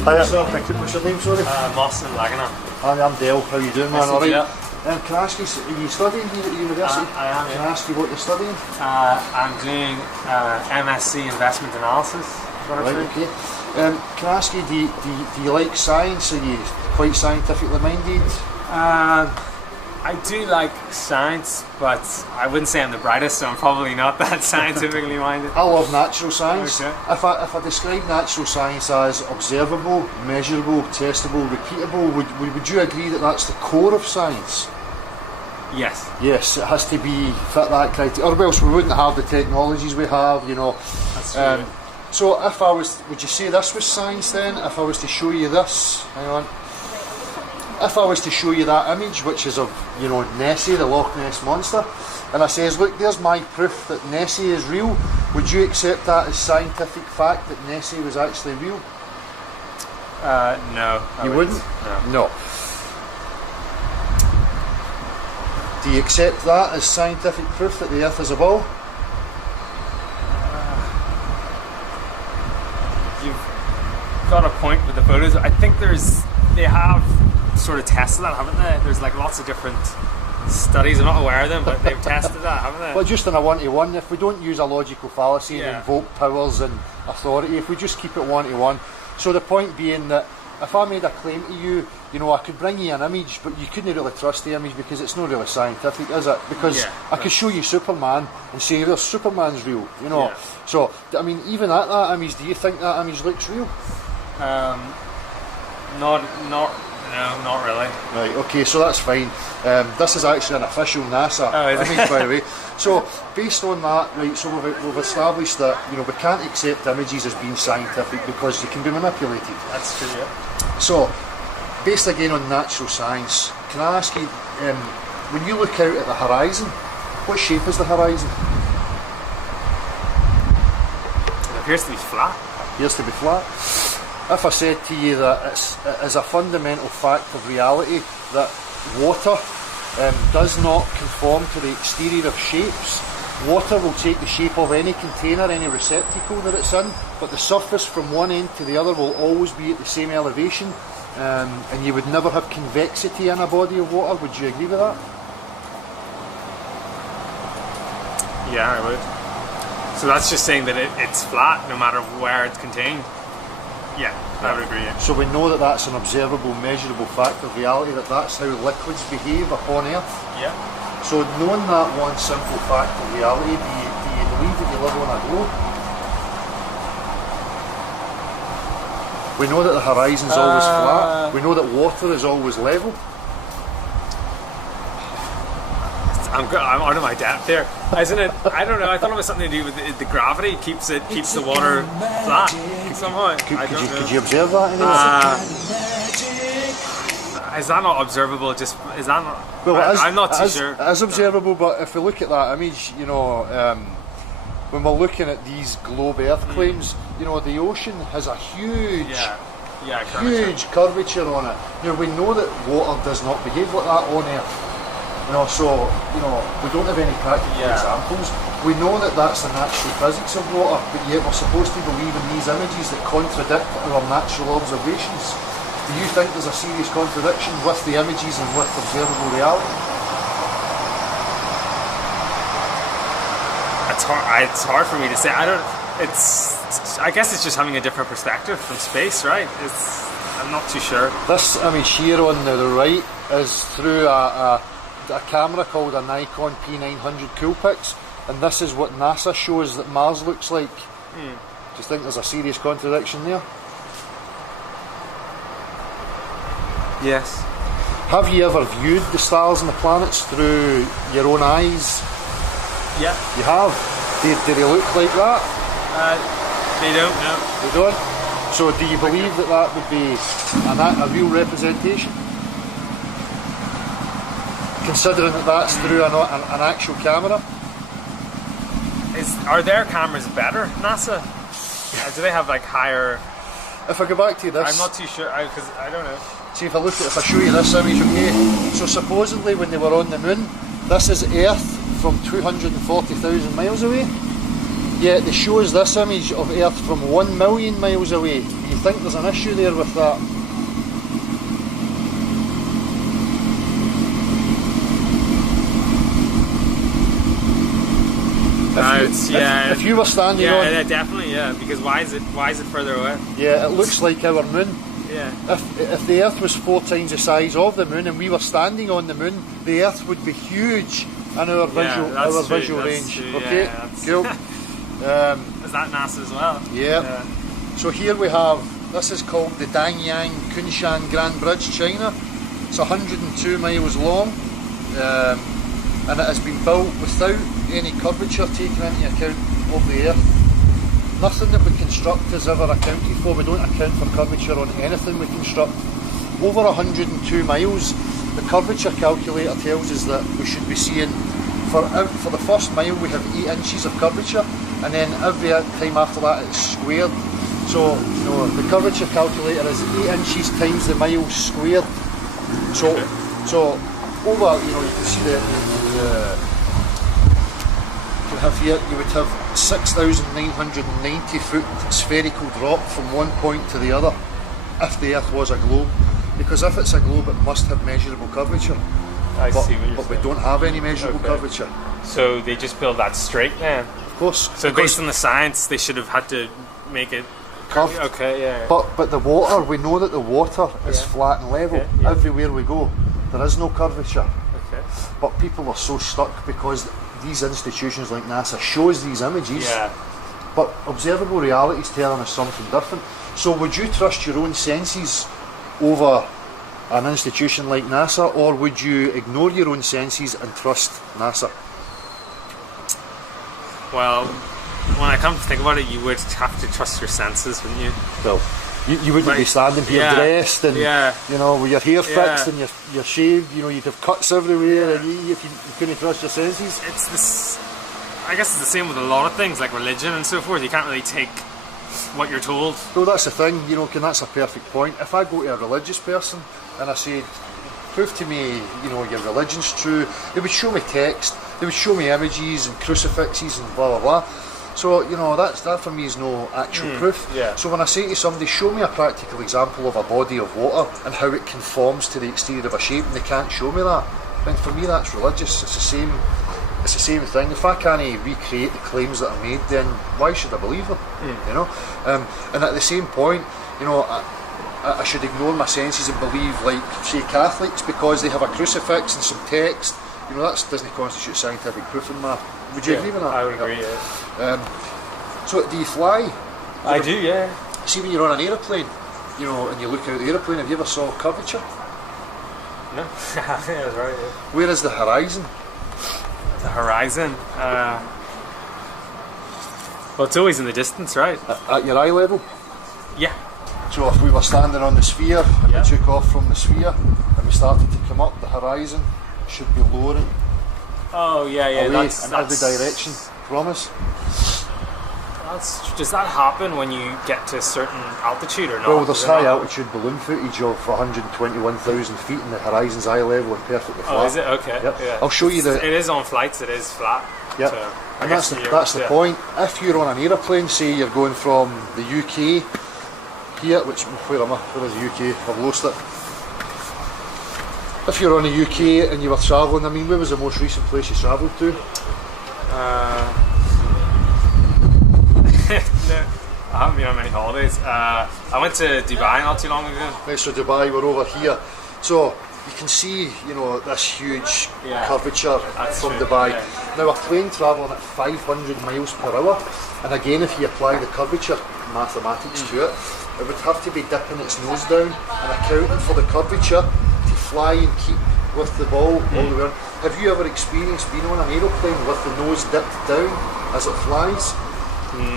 Hiya, sir. What's your name, sorry? Moss and Lagana. Hi, I'm Dale. How you doing, man? Nice to meet Alright. Can I ask you, are you studying here at university? I am, Can I ask you what you're studying? I'm doing MSc Investment Analysis. Right, okay. Can I ask you, do you like science? Are you quite scientifically minded? I do like science, but I wouldn't say I'm the brightest, so I'm probably not that scientifically minded. I love natural science. Okay. If I describe natural science as observable, measurable, testable, repeatable, would you agree that that's the core of science? Yes. Yes, it has to be fit that criteria, or else we wouldn't have the technologies we have, you know. That's true. So if I was, would you say this was science then? If I was to show you this, hang on. If I was to show you that image, which is of, you know, Nessie, the Loch Ness Monster, and I says, look, there's my proof that Nessie is real, would you accept that as scientific fact that Nessie was actually real? No. You wouldn't? No. No. Do you accept that as scientific proof that the Earth is a ball? You've got a point with the photos. I think they have sort of tested that, haven't they? There's like lots of different studies. I'm not aware of them, but they've tested that, haven't they? Well, just on a one-to-one, if we don't use a logical fallacy and invoke powers and authority, if we just keep it one-to-one. So the point being that if I made a claim to you, you know, I could bring you an image, but you couldn't really trust the image because it's not really scientific, is it? Because I could show you Superman and say, well, Superman's real, you know. Yeah. So, I mean, even at that image, do you think that image looks real? Not really. Right, okay, so that's fine. This is actually an official NASA image, by the way. So, based on that, right, so we've established that, you know, we can't accept images as being scientific because they can be manipulated. That's true, yeah. So, based again on natural science, can I ask you, when you look out at the horizon, what shape is the horizon? It appears to be flat. Appears to be flat. If I said to you that it is a fundamental fact of reality that water does not conform to the exterior of shapes, water will take the shape of any container, any receptacle that it's in, but the surface from one end to the other will always be at the same elevation, and you would never have convexity in a body of water. Would you agree with that? Yeah, I would. So that's just saying that it's flat no matter where it's contained. Yeah, I would agree. Yeah. So we know that that's an observable, measurable fact of reality, that that's how liquids behave upon Earth. Yeah. So knowing that one simple fact of reality, do you believe that you live on a globe? We know that the horizon's always flat. We know that water is always level. I'm out of my depth there, isn't it? I don't know. I thought it was something to do with the gravity keeps the water flat somehow. Could you observe that anyway? Is that not observable? Is that not? Well, I'm not too sure. It is observable, but if we look at that image, you know, when we're looking at these globe Earth claims, you know, the ocean has a huge curvature on it. You know, we know that water does not behave like that on Earth. You know, so, you know, we don't have any practical examples. We know that that's the natural physics of water, but yet we're supposed to believe in these images that contradict our natural observations. Do you think there's a serious contradiction with the images and with observable reality? It's hard for me to say. I guess it's just having a different perspective from space, right? I'm not too sure. This image here on the right is through a camera called a Nikon P900 Coolpix, and this is what NASA shows that Mars looks like. Do you think there's a serious contradiction there? Yes. Have you ever viewed the stars and the planets through your own eyes? Yeah. You have? Do they look like that? They don't, no. They don't? So do you believe that that would be a real representation? Considering that that's through an actual camera? Are their cameras better, NASA? Do they have like higher... If I go back to this... I'm not too sure, because I don't know. See, if I show you this image, okay? So supposedly when they were on the moon, this is Earth from 240,000 miles away. Yet they show us this image of Earth from 1 million miles away. You think there's an issue there with that? If you were standing on, yeah, definitely, yeah. Because why is it further away? Yeah, it looks like our moon. Yeah. If the Earth was 4 times the size of the moon and we were standing on the moon, the Earth would be huge in our visual range. True, okay, cool. Is that NASA as well? Yeah. So here we have, this is called the Danyang Kunshan Grand Bridge, China. It's 102 miles long, and it has been built without any curvature taken into account of the Earth. Nothing that we construct is ever accounted for. We don't account for curvature on anything we construct. Over 102 miles, the curvature calculator tells us that we should be seeing, for the first mile we have 8 inches of curvature, and then every time after that it's squared. So, you know, the curvature calculator is 8 inches times the miles squared. So over, you know, you can see you would have 6,990 foot spherical drop from one point to the other if the Earth was a globe. Because if it's a globe, it must have measurable curvature. I see what you're but saying. we don't have any measurable curvature. So they just build that straight then? Of course. So based on the science, they should have had to make it curved. Okay, yeah. But the water, we know that the water is flat and level. Everywhere we go, there is no curvature. Okay. But people are so stuck because these institutions like NASA shows these images. Yeah. But observable reality is telling us something different. So would you trust your own senses over an institution like NASA, or would you ignore your own senses and trust NASA? Well, when I come to think about it, you would have to trust your senses, wouldn't you? Well, you wouldn't be standing here dressed and you know, with your hair fixed and your shaved. You know, you'd have cuts everywhere, and if you couldn't trust your senses. It's this. I guess it's the same with a lot of things, like religion and so forth. You can't really take what you're told. Well, that's the thing. You know, that's a perfect point. If I go to a religious person and I said, "Prove to me, you know, your religion's true," they would show me text. They would show me images and crucifixes and blah blah blah. So, you know, that for me is no actual proof. Yeah. So when I say to somebody, show me a practical example of a body of water and how it conforms to the exterior of a shape, and they can't show me that, then for me that's religious. It's the same thing. If I can't recreate the claims that are made, then why should I believe them? You know? And at the same point, you know, I should ignore my senses and believe, like, say, Catholics, because they have a crucifix and some text. You know, that doesn't constitute scientific proof in math. Would you agree with that? I would agree, So, do you fly? I do, yeah. See, when you're on an aeroplane, you know, and you look out the aeroplane, have you ever saw curvature? No. Yeah, that's right, yeah. Where is the horizon? The horizon? Well, it's always in the distance, right? At your eye level? Yeah. So if we were standing on the sphere and we took off from the sphere and we started to come up, the horizon should be lowering. Oh, yeah, away that's in every direction from us. Does that happen when you get to a certain altitude or not? Well, there's high altitude balloon footage of 121,000 feet and the horizon's eye level and perfectly flat. Oh, is it? Okay. Yep. Yeah. I'll show you the... It is on flights, it is flat. Yeah. So and that's the point. If you're on an aeroplane, say you're going from the UK here, where am I? Where is the UK? I've lost it. If you're on the UK and you were travelling, I mean, where was the most recent place you travelled to? No, I haven't been on many holidays. I went to Dubai not too long ago. Right, so Dubai, we're over here. So you can see, you know, this huge curvature from Dubai. Yeah. Now a plane travelling at 500 miles per hour, and again, if you apply the curvature mathematics to it, it would have to be dipping its nose down and accounting for the curvature to fly and keep with the ball all the way on. Have you ever experienced being on an aeroplane with the nose dipped down as it flies?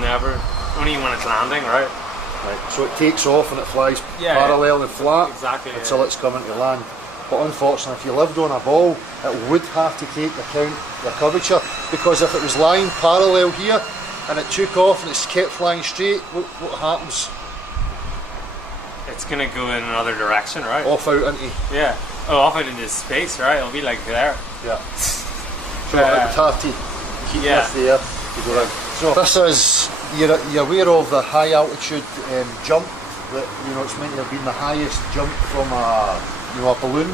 Never. Only when it's landing, right? Right. So it takes off and it flies parallel and flat until it's coming to land. But unfortunately, if you lived on a ball, it would have to take account the curvature, because if it was lying parallel here and it took off and it's kept flying straight, what happens? It's going to go in another direction, right? Off out into... Yeah. Oh, off out into space, right? It'll be like there. Yeah. So it would have to keep with the Earth to go around. So this is, you're aware of the high altitude jump that, you know, it's meant to have been the highest jump from a balloon.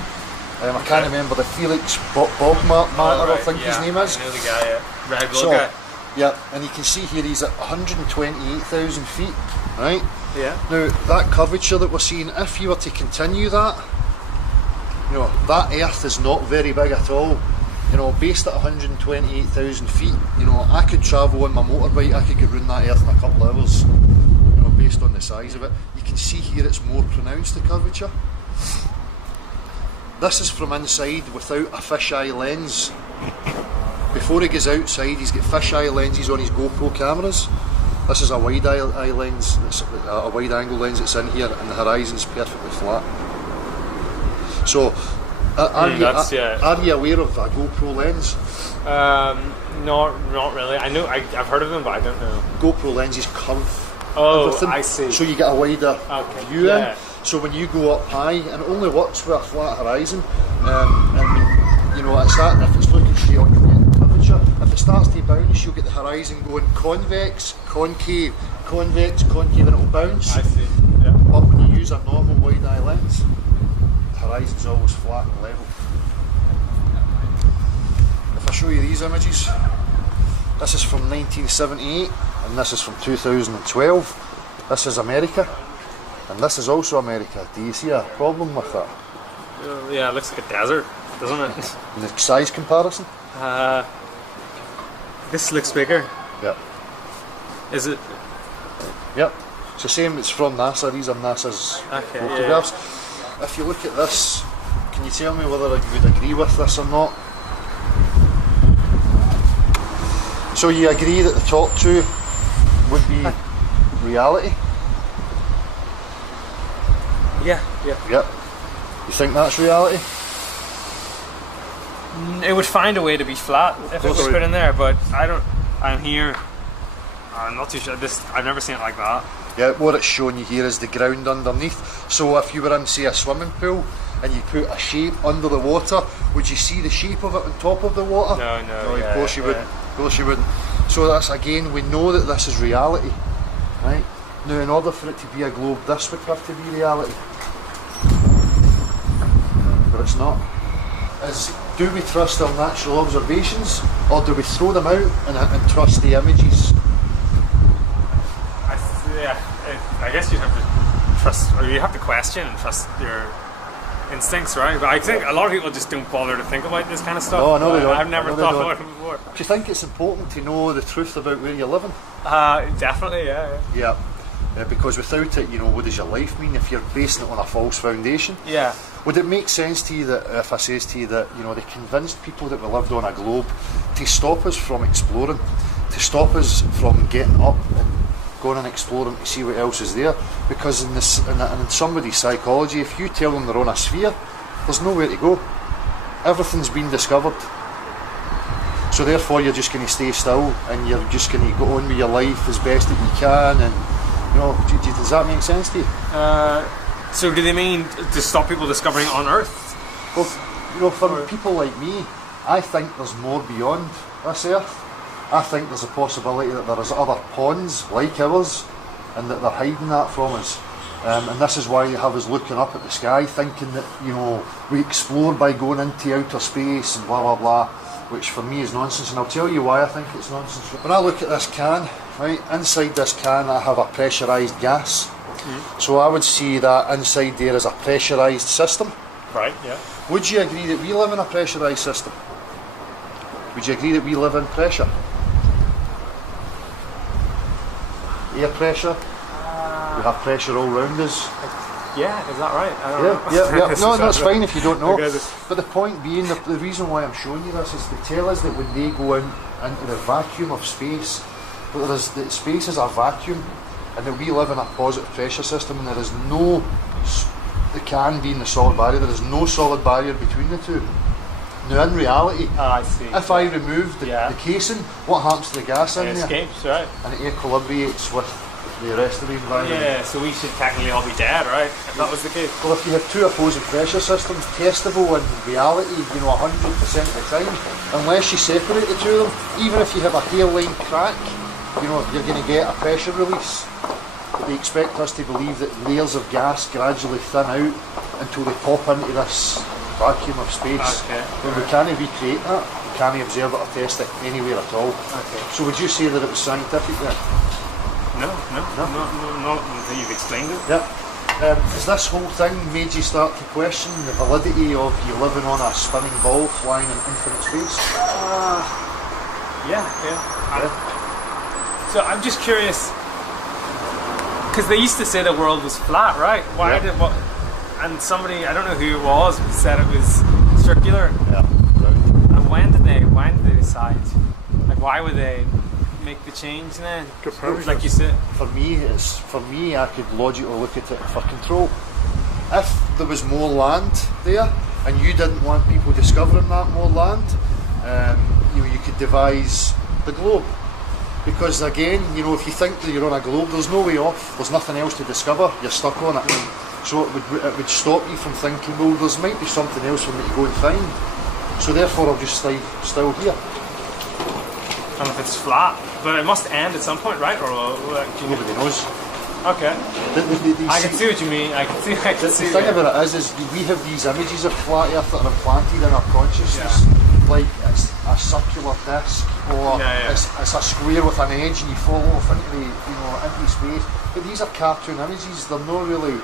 I can't remember the Felix Bogmatter, I think his name is. I know the guy, yeah. Red Bull So, guy. yeah, and you can see here he's at 128,000 feet, right? Yeah. Now, that curvature that we're seeing, if you were to continue that, you know, that Earth is not very big at all. You know, based at 128,000 feet, you know, I could travel on my motorbike, I could get round that Earth in a couple of hours, you know, based on the size of it. You can see here it's more pronounced, the curvature. This is from inside without a fisheye lens. Before he goes outside, he's got fisheye lenses on his GoPro cameras. This is a wide eye lens, a wide angle lens that's in here, and the horizon's perfectly flat. So, are you aware of a GoPro lens? Not really. I know I've heard of them, but I don't know. GoPro lenses curve. Oh, everything, I see. so you get a wider view in. Yeah. So when you go up high, and it only works with a flat horizon, and you know, it's that, if it's looking straight on, you'll get curvature. If it starts to bounce, you'll get the horizon going convex, concave, convex, concave, and it'll bounce. I see. Yeah. But when you use a normal wide eye lens, the horizon's always flat and level. If I show you these images, this is from 1978 and this is from 2012. This is America and this is also America. Do you see a problem with that? Yeah, it looks like a desert, doesn't it? In the size comparison? This looks bigger. Yep. Is it? Yep. It's the same, it's from NASA, these are NASA's photographs. Yeah. If you look at this, can you tell me whether you would agree with this or not? So you agree that the top two would be reality? Yeah. Yep. You think that's reality? It would find a way to be flat if it was put in there, but I'm here. I'm not too sure. I've never seen it like that. Yeah, what it's showing you here is the ground underneath. So if you were in, say, a swimming pool and you put a shape under the water, would you see the shape of it on top of the water? No. Of course you wouldn't. Of course you wouldn't. So that's, again, we know that this is reality, right? Now, in order for it to be a globe, this would have to be reality. But it's not. Do we trust our natural observations, or do we throw them out and trust the images? I guess you'd have to trust, or you have to question and trust your instincts, right? But I think a lot of people just don't bother to think about this kind of stuff. No, I know they don't. I've never thought about it before. Do you think it's important to know the truth about where you're living? Definitely, yeah. Yeah. Because without it, you know, what does your life mean if you're basing it on a false foundation? Yeah. Would it make sense to you that if I says to you that, you know, they convinced people that we lived on a globe to stop us from exploring, to stop us from getting up and going and exploring to see what else is there? Because in somebody's psychology, if you tell them they're on a sphere, there's nowhere to go. Everything's been discovered. So therefore you're just going to stay still and you're just going to go on with your life as best that you can, and you know, does that make sense to you? So do they mean to stop people discovering on Earth? Well, you know, for people like me, I think there's more beyond this Earth. I think there's a possibility that there is other ponds like ours and that they're hiding that from us. And this is why you have us looking up at the sky thinking that, you know, we explore by going into outer space and blah blah blah, which for me is nonsense, and I'll tell you why I think it's nonsense. When I look at this can, right, inside this can I have a pressurised gas. Mm-hmm. So I would see that inside there is a pressurised system. Right, yeah. Would you agree that we live in a pressurised system? Would you agree that we live in pressure? Air pressure? We have pressure all round us. Yeah, is that right? I don't know. Yeah. No, that's fine if you don't know. But the point being, the reason why I'm showing you this is to tell us that when they go into the vacuum of space, that space is a vacuum, and that we live in a positive pressure system, and there is no, the can being the solid barrier, there is no solid barrier between the two. Now in reality, I see. If I remove the casing, what happens to the gas in there? It escapes, right? And it equilibrates with the rest of the environment. Yeah, so we should technically all be dead, right? If that was the case. Well, if you have two opposing pressure systems, testable in reality, you know, 100% of the time, unless you separate the two of them, even if you have a hairline crack, you know, you're going to get a pressure release. but they expect us to believe that layers of gas gradually thin out until they pop into this vacuum of space. Okay. But we can't recreate that. We can't observe it or test it anywhere at all. Okay. So would you say that it was scientific then? No, not until you've explained it. Yeah. Has this whole thing made you start to question the validity of you living on a spinning ball flying in infinite space? Yeah. So I'm just curious, because they used to say the world was flat, right? Why Yeah. did what? And somebody, I don't know who it was, but said it was circular. Yeah. Right. And when did they decide? Like, why would they make the change then? Like you said. For me, I could logically look at it for control. If there was more land there, and you didn't want people discovering that more land, you could devise the globe. Because again, if you think that you're on a globe, there's no way off. There's nothing else to discover. You're stuck on it. So it would stop you from thinking, well, there might be something else for me to go and find. So therefore, I'll just stay still here. And if it's flat, but it must end at some point, right? Or Nobody knows. Okay. I can see what you mean. I can see. The thing about it is we have these images of flat Earth that are implanted in our consciousness, like it's a circular disc, or it's a square with an edge, and you fall off into space. But these are cartoon images. They're not really,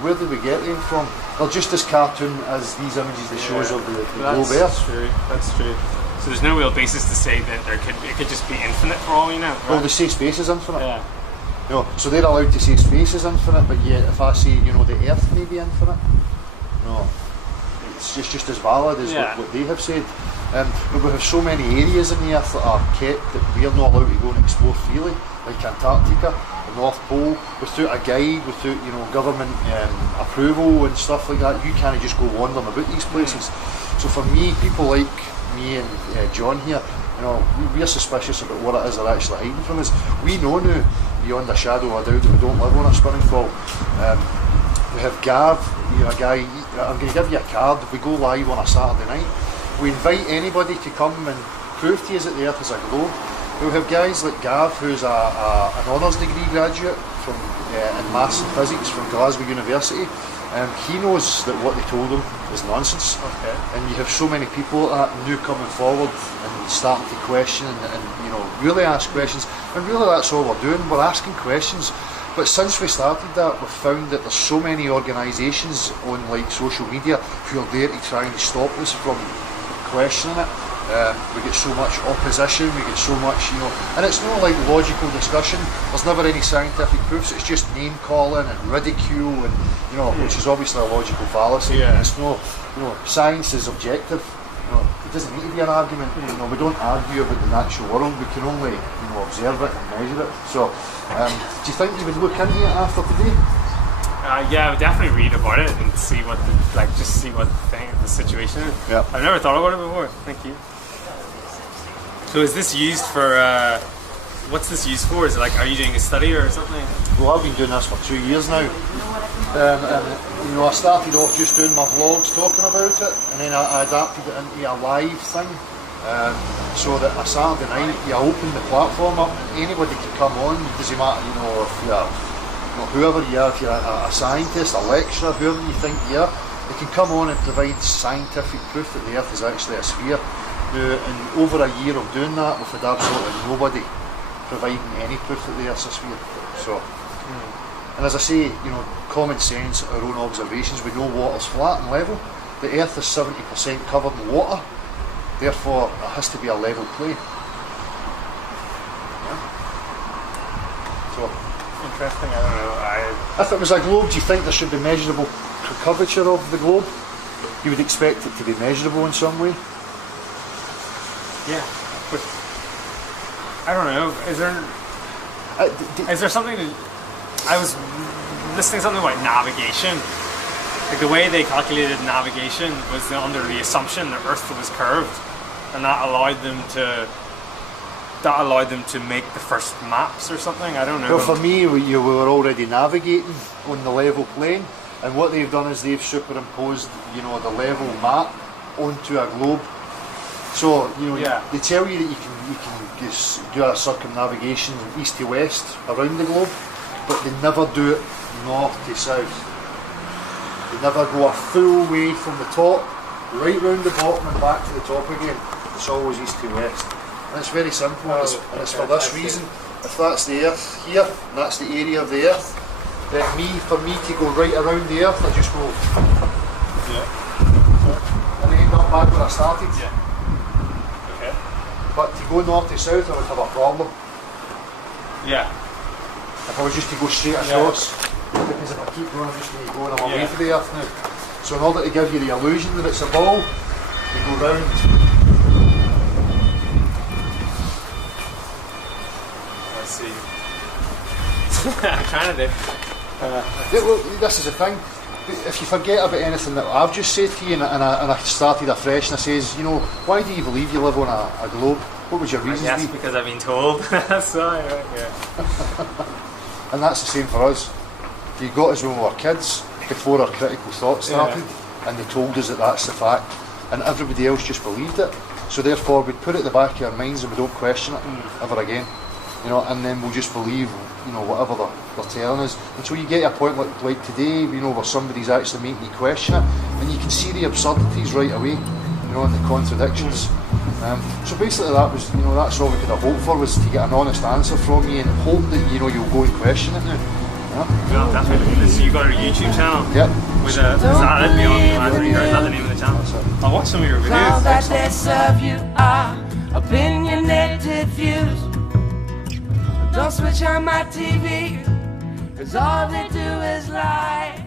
where do we get them from? They're just as cartoon as these images that shows of the globe Earth. That's true. So there's no real basis to say that it could just be infinite for all you know. Right? Well, they say space is infinite. Yeah. So they're allowed to say space is infinite, but yet if I say, the Earth may be infinite, it's just as valid as what they have said. But we have so many areas in the Earth that are kept that we're not allowed to go and explore freely, like Antarctica, the North Pole, without a guide, without government approval and stuff like that. You can't just go wandering about these places. So for me, people like me and John here, we're suspicious about what it is they're actually hiding from us. We know now, beyond a shadow of a doubt, that we don't live on a spinning ball. We have Gav, a guy. I'm going to give you a card. If we go live on a Saturday night, we invite anybody to come and prove to us that the Earth is a globe. We'll have guys like Gav, who's an honours degree graduate in maths and physics from Glasgow University. He knows that what they told him is nonsense. Okay. And you have so many people like that new coming forward and starting to question and really ask questions. And really that's all we're doing, we're asking questions. But since we started that, we've found that there's so many organisations on social media who are there to try and stop us from questioning it. We get so much opposition, we get so much, and it's not like logical discussion. There's never any scientific proofs. It's just name calling and ridicule, and which is obviously a logical fallacy. Yeah. It's no, science is objective. It doesn't need to be an argument. We don't argue about the natural world. We can only, observe it and measure it. So, do you think you would look into it after today? Yeah, I would definitely read about it and see what the situation is. Yeah. I've never thought about it before. Thank you. So is this used for, what's this used for? Is it are you doing a study or something? Well, I've been doing this for 2 years now. I started off just doing my vlogs talking about it, and then I adapted it into a live thing. So that a Saturday night, you open the platform up, anybody can come on. It doesn't matter, if you're, whoever you are, if you're a scientist, a lecturer, whoever you think you are, they can come on and provide scientific proof that the Earth is actually a sphere. Now, in over a year of doing that, we've had absolutely nobody providing any proof that the Earth's a sphere. So, and as I say, common sense, our own observations, we know water's flat and level. The Earth is 70% covered in water, therefore it has to be a level plane. Yeah. So, Interesting. I don't know. if it was a globe, do you think there should be measurable curvature of the globe? You would expect it to be measurable in some way? Yeah, but I don't know. Is there something that I was listening to something about navigation? Like the way they calculated navigation was under the assumption that Earth was curved, and that allowed them to make the first maps or something. I don't know. Well, for me, we were already navigating on the level plane, and what they've done is they've superimposed, the level map onto a globe. So they tell you that you can just do a circumnavigation east to west around the globe, but they never do it north to south. They never go a full way from the top, right round the bottom and back to the top again. It's always east to west. And it's very simple, and it's for this reason. If that's the earth here, and that's the area of the earth, then for me to go right around the earth, I just go, and I end up back where I started. Okay. But to go north to south, I would have a problem. Yeah. If I was just to go straight across, because if I keep going, I'm just going to go and I'm away from the earth now. So in order to give you the illusion that it's a ball, you go round. I see. I'm trying to do. Yeah, well, this is the thing. If you forget about anything that I've just said to you, and I started afresh, and I says, you know, why do you believe you live on a globe? What would your reasons Yes, be? because I've been told. So, yeah. And that's the same for us. You got us when we were kids, before our critical thought started, and they told us that that's the fact, and everybody else just believed it. So therefore, we'd put it at the back of our minds and we don't question it ever again. You know, and then we'll just believe, you know, whatever they're telling us, until you get to a point like today, you know, where somebody's actually making you question it, and you can see the absurdities right away, you know, and the contradictions. So basically, that was, you know, that's all we could have hoped for, was to get an honest answer from you and hope that, you know, you'll go and question it now. Well, that's really. So you got a YouTube channel? Yep. With a, is that it? Beyond the Imaginary Earth? That's the name of the channel. I'll watch some of your videos. That they serve you are opinionated views. Don't switch on my TV, 'cause all they do is lie.